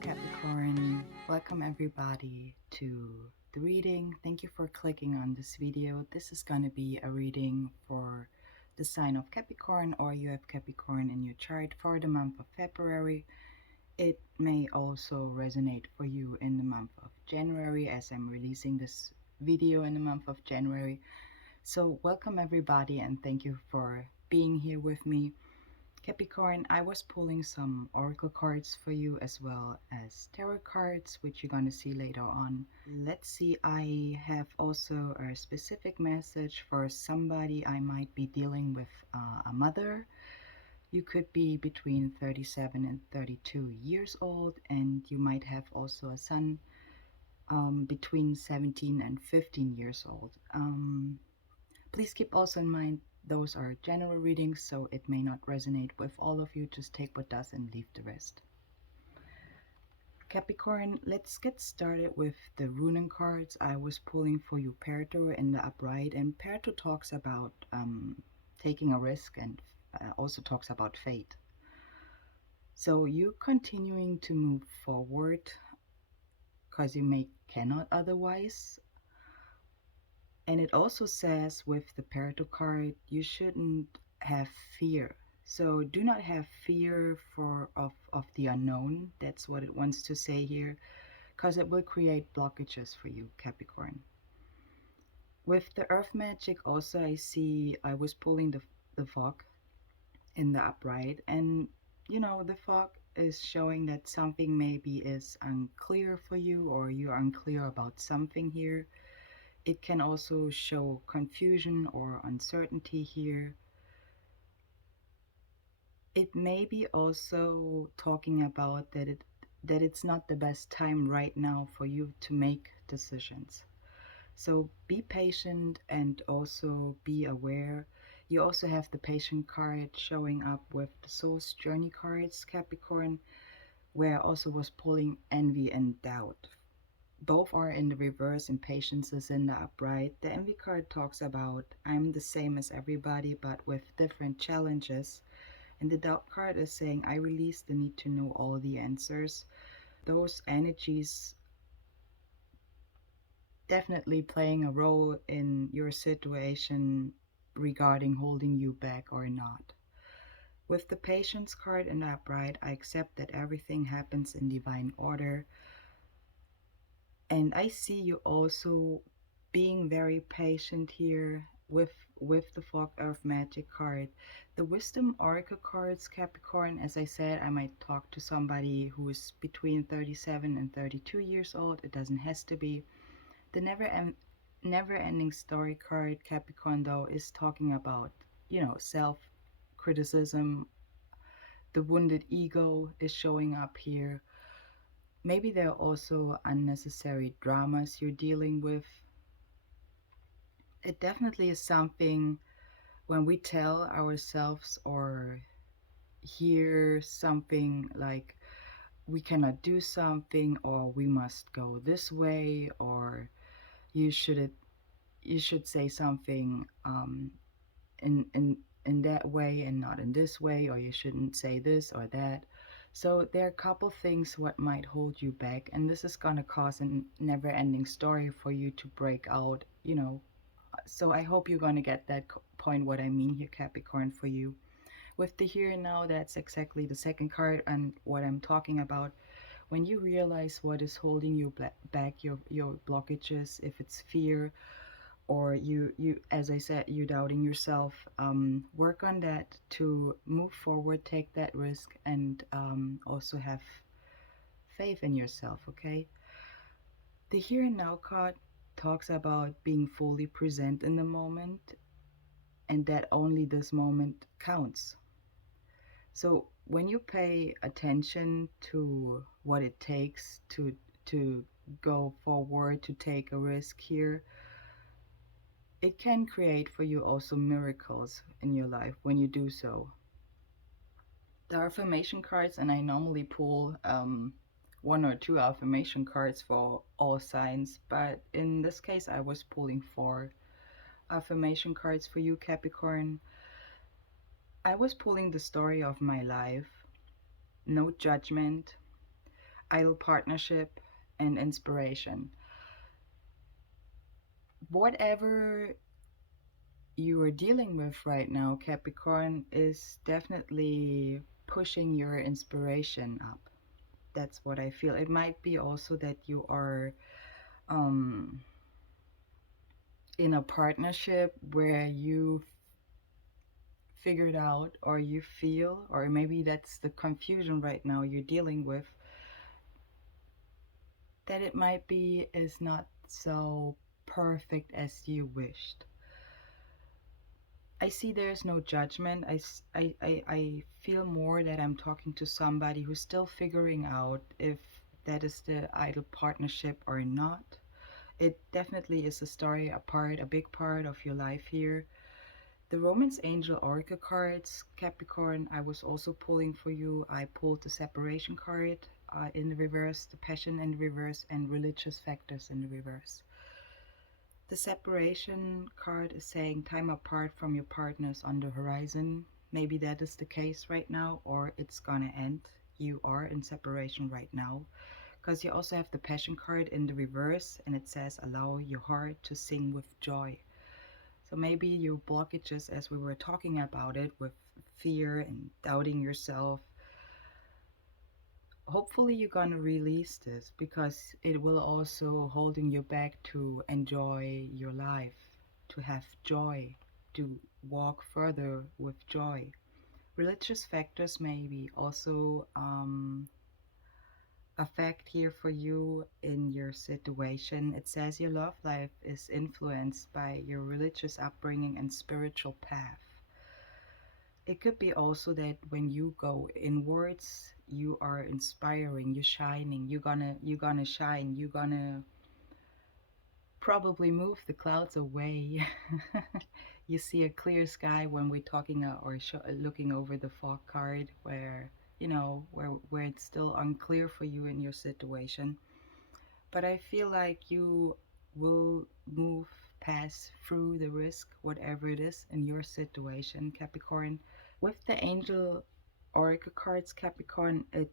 Capricorn. Welcome everybody to the reading. Thank you for clicking on this video. This is going to be a reading for the sign of Capricorn, or you have Capricorn in your chart for the month of February. It may also resonate for you in the month of January, as I'm releasing this video in the month of January. So welcome everybody, and thank you for being here with me. Capricorn, I was pulling some oracle cards for you as well as tarot cards, which you're going to see later on. Let's see, I have also a specific message for somebody I might be dealing with, a mother. You could be between 37 and 32 years old, and you might have also a son between 17 and 15 years old. Please keep also in mind those are general readings, so it may not resonate with all of you. Just take what does and leave the rest. Capricorn, let's get started with the rune cards. I was pulling for you Perto in the upright, and Perto talks about taking a risk and also talks about fate. So you continuing to move forward because you cannot otherwise. And it also says with the Perto card, you shouldn't have fear. So do not have fear of the unknown. That's what it wants to say here, because it will create blockages for you, Capricorn. With the earth magic also, I was pulling the fog in the upright, and you know, the fog is showing that something maybe is unclear for you, or you're unclear about something here. It can also show confusion or uncertainty here. It may be also talking about that it's not the best time right now for you to make decisions. So be patient and also be aware. You also have the patient card showing up with the soul's journey cards, Capricorn, where I also was pulling envy and doubt. Both are in the reverse and patience is in the upright. The envy card talks about I'm the same as everybody but with different challenges. And the doubt card is saying I release the need to know all the answers. Those energies definitely playing a role in your situation regarding holding you back or not. With the patience card in the upright, I accept that everything happens in divine order. And I see you also being very patient here with the fog earth magic card. The wisdom oracle cards, Capricorn, as I said, I might talk to somebody who is between 37 and 32 years old. It doesn't has to be. The never ending story card, Capricorn, though, is talking about, you know, self criticism. The wounded ego is showing up here. Maybe there are also unnecessary dramas you're dealing with. It definitely is something when we tell ourselves or hear something like we cannot do something, or we must go this way, or you should say something in that way and not in this way, or you shouldn't say this or that. So there are a couple things what might hold you back, and this is gonna cause a never-ending story for you to break out, you know. So I hope you're gonna get that point what I mean here, Capricorn, for you. With the here and now, that's exactly the second card and what I'm talking about. When you realize what is holding you back, your blockages, if it's fear, or you as I said, you doubting yourself, work on that to move forward, take that risk, and also have faith in yourself. Okay, the here and now card talks about being fully present in the moment, and that only this moment counts. So when you pay attention to what it takes to go forward, to take a risk here, it can create for you also miracles in your life when you do so. The affirmation cards, and I normally pull one or two affirmation cards for all signs, but in this case I was pulling 4 affirmation cards for you, Capricorn. I was pulling the story of my life, no judgment. idle partnership, and inspiration. Whatever you are dealing with right now, Capricorn, is definitely pushing your inspiration up. That's what I feel. It might be also that you are um, in a partnership where you figured out, or you feel, or maybe that's the confusion right now you're dealing with, that it might be is not so perfect as you wished. I see there's no judgment. I feel more that I'm talking to somebody who's still figuring out if that is the ideal partnership or not. It definitely is a story, a big part of your life here. The Romance Angel Oracle cards, Capricorn, I was also pulling for you. I pulled the Separation card in the reverse, the Passion in the reverse, and Religious Factors in the reverse. The Separation card is saying time apart from your partners on the horizon. Maybe that is the case right now, or it's gonna end. You are in separation right now. Because you also have the Passion card in the reverse, and it says allow your heart to sing with joy. So maybe your blockages, as we were talking about it, with fear and doubting yourself, hopefully you're gonna release this, because it will also holding you back to enjoy your life, to have joy, to walk further with joy. Religious factors maybe also a fact here for you in your situation. It says your love life is influenced by your religious upbringing and spiritual path. It could be also that when you go inwards, you are inspiring, you're shining, you're gonna shine, you're gonna probably move the clouds away. You see a clear sky when we're talking looking over the fog card, where where it's still unclear for you in your situation. But I feel like you will move past through the risk, whatever it is in your situation, Capricorn. With the Angel Oracle cards, Capricorn, it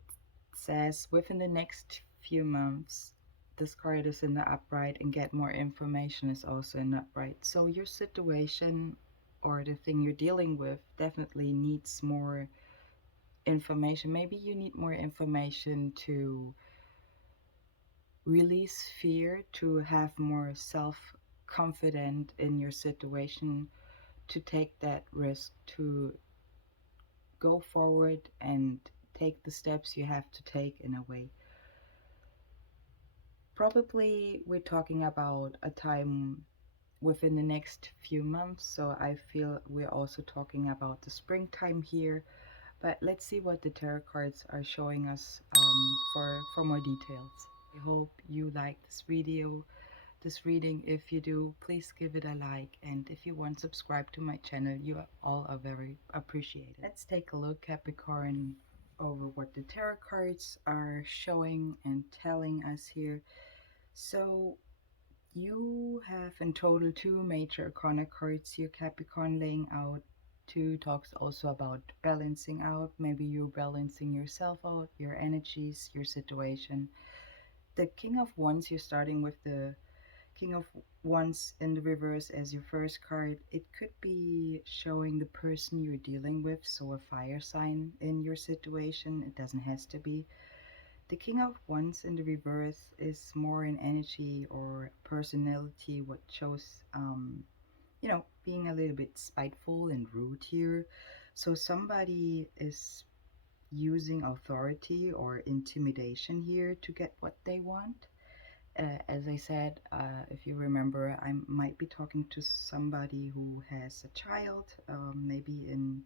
says within the next few months, this card is in the upright, and get more information is also in the upright. So your situation or the thing you're dealing with definitely needs more information. Maybe you need more information to release fear, to have more self confident in your situation, to take that risk, to go forward and take the steps you have to take in a way. Probably we're talking about a time within the next few months, so I feel we're also talking about the springtime here. But let's see what the tarot cards are showing us for more details. I hope you like this video, this reading. If you do, please give it a like, and if you want, subscribe to my channel. You all are very appreciated. Let's take a look, Capricorn, over what the tarot cards are showing and telling us here. So you have in total two major arcana cards here, Capricorn, laying out. Two talks also about balancing out. Maybe you're balancing yourself out, your energies, your situation. The King of Wands, you're starting with the King of Wands in the reverse as your first card. It could be showing the person you're dealing with, so a fire sign in your situation. It doesn't have to be. The King of Wands in the reverse is more an energy or personality, what shows, being a little bit spiteful and rude here. So somebody is using authority or intimidation here to get what they want. As I said, if you remember, I might be talking to somebody who has a child, maybe in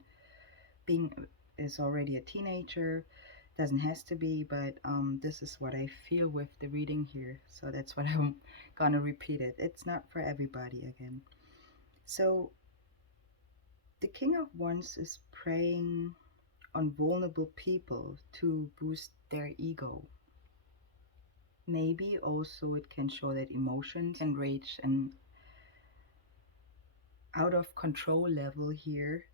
being is already a teenager. Doesn't has to be, but this is what I feel with the reading here. So that's what I'm gonna repeat it. It's not for everybody again. So the King of Wands is preying on vulnerable people to boost their ego. Maybe also it can show that emotions and rage and out of control level here.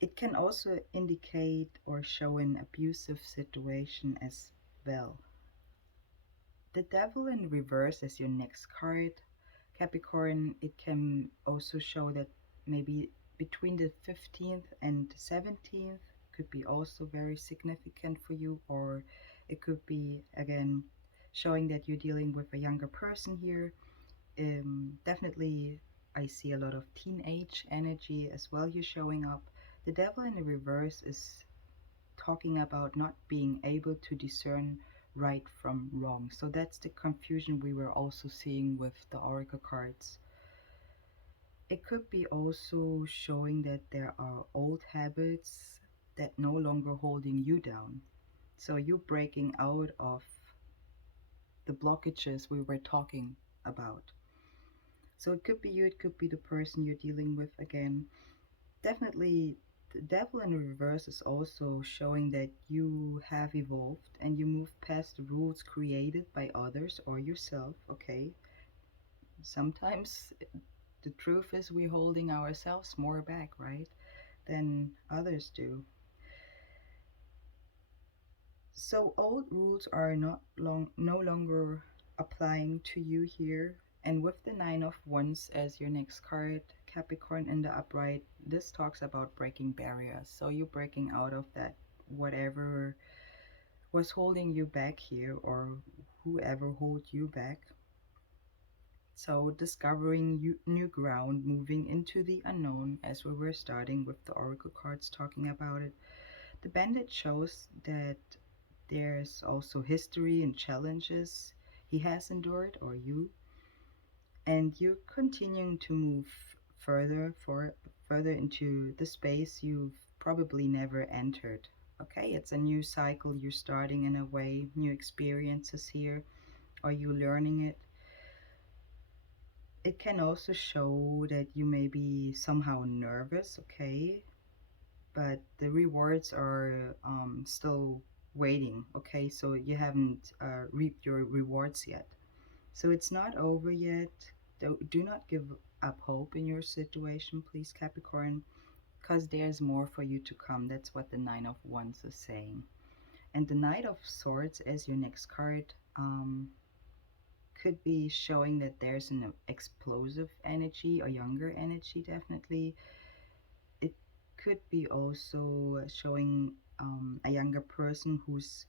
It can also indicate or show an abusive situation as well. The Devil in Reverse is your next card. Capricorn, it can also show that maybe between the 15th and 17th could be also very significant for you, or it could be again showing that you're dealing with a younger person here. Definitely, I see a lot of teenage energy as well. You're showing up. The Devil in the Reverse is talking about not being able to discern right from wrong. So that's the confusion we were also seeing with the oracle cards. It could be also showing that there are old habits that no longer holding you down. So you're breaking out of the blockages we were talking about. So it could be you, it could be the person you're dealing with again. Definitely, the devil in reverse is also showing that you have evolved and you move past the rules created by others or yourself, okay? Sometimes the truth is we're holding ourselves more back, right? Than others do. So old rules are no longer applying to you here. And with the Nine of Wands as your next card, Capricorn in the upright, this talks about breaking barriers. So you're breaking out of that whatever was holding you back here or whoever hold you back. So discovering new ground, moving into the unknown as we were starting with the oracle cards talking about it. The bandit shows that there's also history and challenges he has endured, or you, and you're continuing to move further into the space you've probably never entered. Okay, it's a new cycle you're starting in a way, new experiences here. Are you learning it? It can also show that you may be somehow nervous, okay, but the rewards are still waiting, okay? So you haven't reaped your rewards yet. So it's not over yet. Do not give up hope in your situation, please, Capricorn, because there's more for you to come. That's what the Nine of Wands is saying. And the Knight of Swords as your next card could be showing that there's an explosive energy, a younger energy, definitely. It could be also showing a younger person who's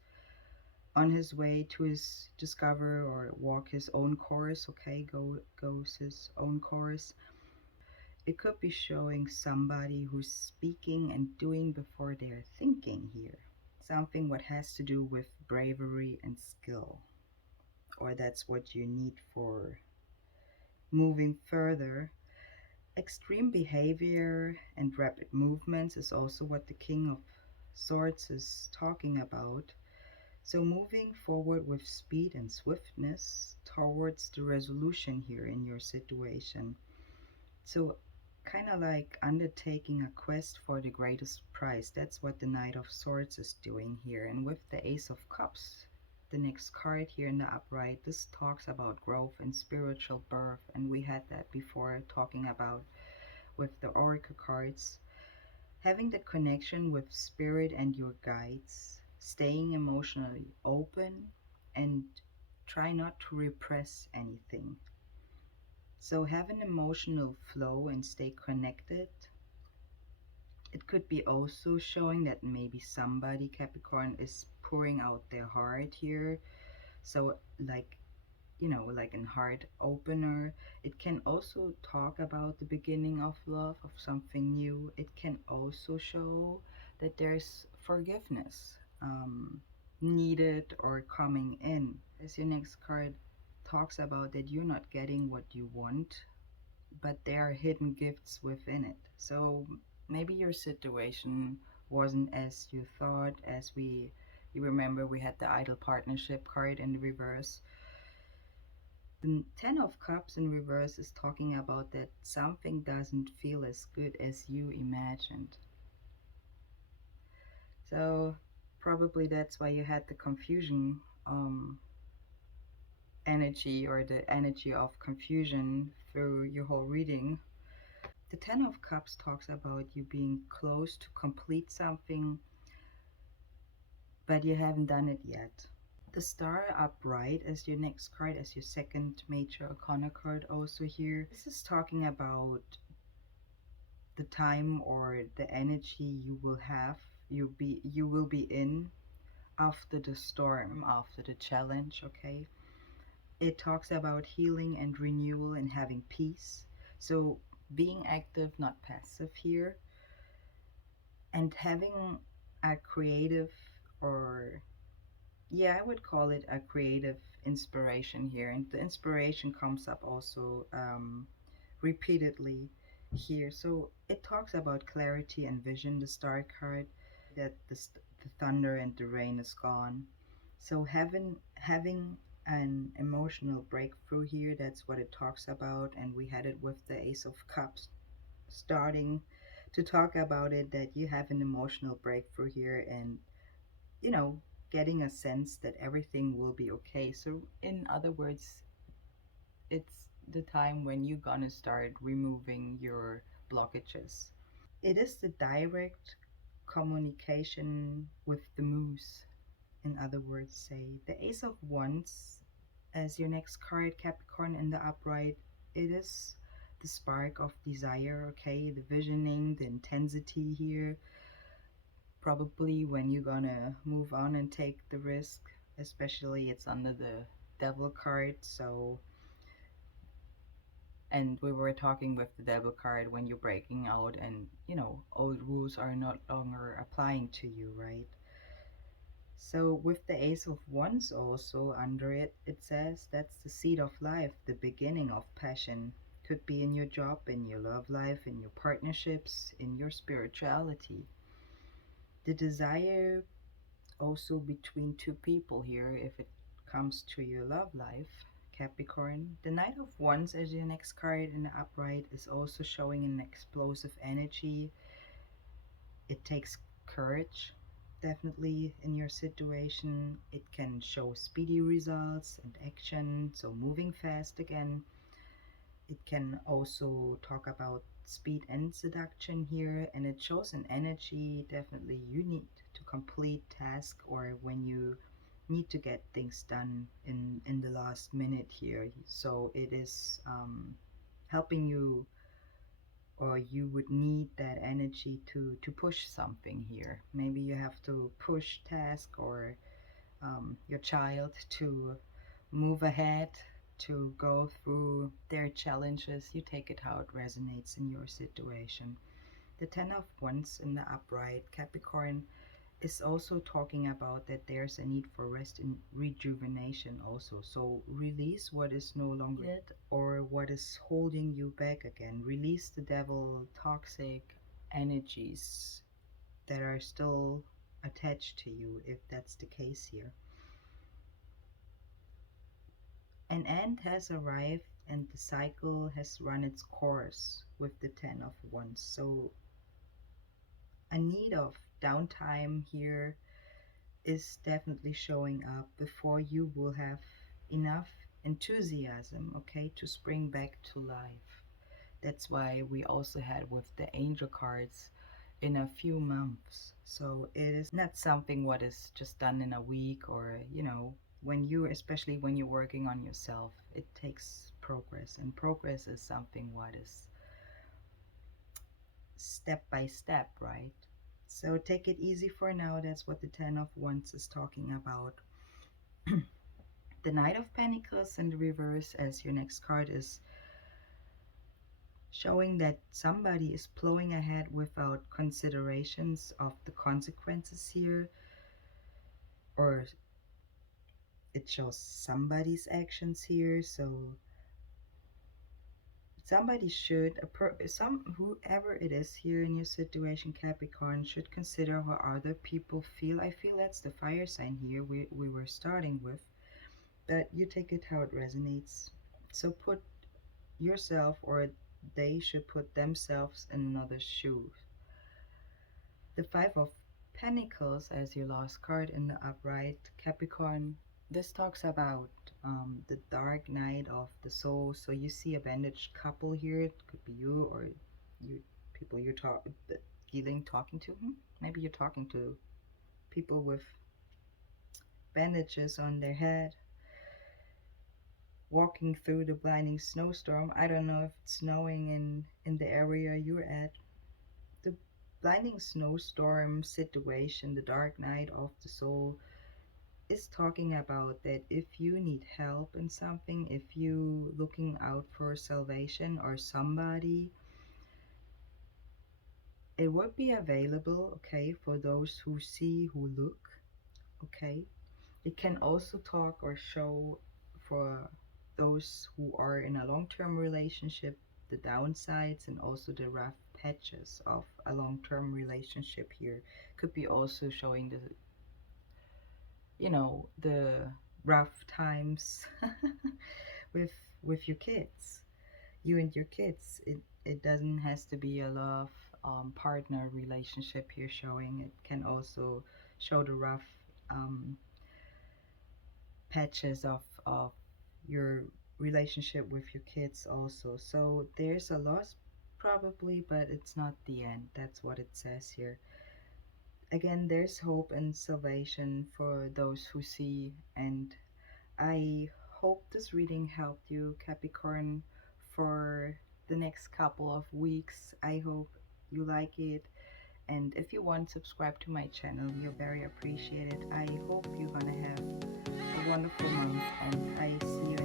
on his way to his discover or walk his own course, okay, goes his own course. It could be showing somebody who's speaking and doing before they're thinking here. Something what has to do with bravery and skill, or that's what you need for moving further. Extreme behavior and rapid movements is also what the King of Swords is talking about. So, moving forward with speed and swiftness towards the resolution here in your situation. So, kind of like undertaking a quest for the greatest prize. That's what the Knight of Swords is doing here. And with the Ace of Cups, the next card here in the upright, this talks about growth and spiritual birth. And we had that before talking about with the oracle cards. Having the connection with spirit and your guides, staying emotionally open, and try not to repress anything. So have an emotional flow and stay connected. It could be also showing that maybe somebody, Capricorn, is pouring out their heart here. So like, like in heart opener. It can also talk about the beginning of love, of something new. It can also show that there's forgiveness needed or coming in. As your next card talks about that you're not getting what you want, but there are hidden gifts within it. So maybe your situation wasn't as you thought, as you remember we had the idle partnership card in the reverse. The Ten of Cups in reverse is talking about that something doesn't feel as good as you imagined. So probably that's why you had the confusion energy, or the energy of confusion through your whole reading. The Ten of Cups talks about you being close to complete something, but you haven't done it yet. The star upright as your next card, as your second major arcana card also here. This is talking about the time or the energy you will have, you will be in after the storm, after the challenge, okay? It talks about healing and renewal and having peace. So being active, not passive here, and having a creative, or yeah, I would call it a creative inspiration here. And the inspiration comes up also repeatedly here. So it talks about clarity and vision, the star card, that the thunder and the rain is gone. So having an emotional breakthrough here, that's what it talks about. And we had it with the Ace of Cups starting to talk about it, that you have an emotional breakthrough here, and you know, getting a sense that everything will be okay. So, in other words, it's the time when you're gonna start removing your blockages. It is the direct communication with the moose, in other words, say. The Ace of Wands as your next card, Capricorn in the upright, it is the spark of desire, okay? The visioning, the intensity here, probably when you're gonna move on and take the risk, especially it's under the devil card. So, and we were talking with the devil card when you're breaking out and old rules are not longer applying to you, right? So with the Ace of Wands also under it, it says that's the seed of life, the beginning of passion. Could be in your job, in your love life, in your partnerships, in your spirituality. The desire also between two people here if it comes to your love life, Capricorn. The Knight of Wands as your next card in the upright is also showing an explosive energy. It takes courage, definitely, in your situation. It can show speedy results and action, so moving fast again. It can also talk about speed and seduction here, and it shows an energy definitely you need to complete task, or when you need to get things done in the last minute here. So it is helping you, or you would need that energy to push something here. Maybe you have to push task, or your child to move ahead, to go through their challenges. You take it how it resonates in your situation. The Ten of Wands in the upright, Capricorn, is also talking about that there's a need for rest and rejuvenation also. So release what is no longer it, or what is holding you back again. Release the devil, toxic energies that are still attached to you, if that's the case here. An end has arrived and the cycle has run its course with the Ten of Wands. So a need of downtime here is definitely showing up before you will have enough enthusiasm, okay, to spring back to life. That's why we also had with the angel cards in a few months. So it is not something what is just done in a week, or when you, especially when you're working on yourself, it takes progress, and progress is something what is step by step, right? So take it easy for now. That's what the Ten of Wands is talking about. The Knight of Pentacles in the reverse as your next card is showing that somebody is plowing ahead without considerations of the consequences here, or it shows somebody's actions here. So somebody should, whoever it is here in your situation, Capricorn, should consider how other people feel. I feel that's the fire sign here we were starting with, but you take it how it resonates. So put yourself, or they should put themselves in another's shoes. The Five of Pentacles as your last card in the upright, Capricorn. This talks about the dark night of the soul. So you see a bandaged couple here. It could be you, or you people you're talking to. Maybe you're talking to people with bandages on their head, walking through the blinding snowstorm. I don't know if it's snowing in the area you're at. The blinding snowstorm situation, the dark night of the soul, is talking about that if you need help in something, if you looking out for salvation or somebody, it would be available, okay, for those who see, who look, okay. It can also talk or show for those who are in a long-term relationship, the downsides and also the rough patches of a long-term relationship here. Could be also showing the, the rough times with with your kids, you and your kids. It doesn't has to be a love partner relationship here showing. It can also show the rough um, patches of your relationship with your kids also. So there's a loss probably, but it's not the end. That's what it says here. Again, there's hope and salvation for those who see, and I hope this reading helped you, Capricorn, for the next couple of weeks. I hope you like it. And if you want, subscribe to my channel. You're very appreciated. I hope you're gonna have a wonderful month, and I see you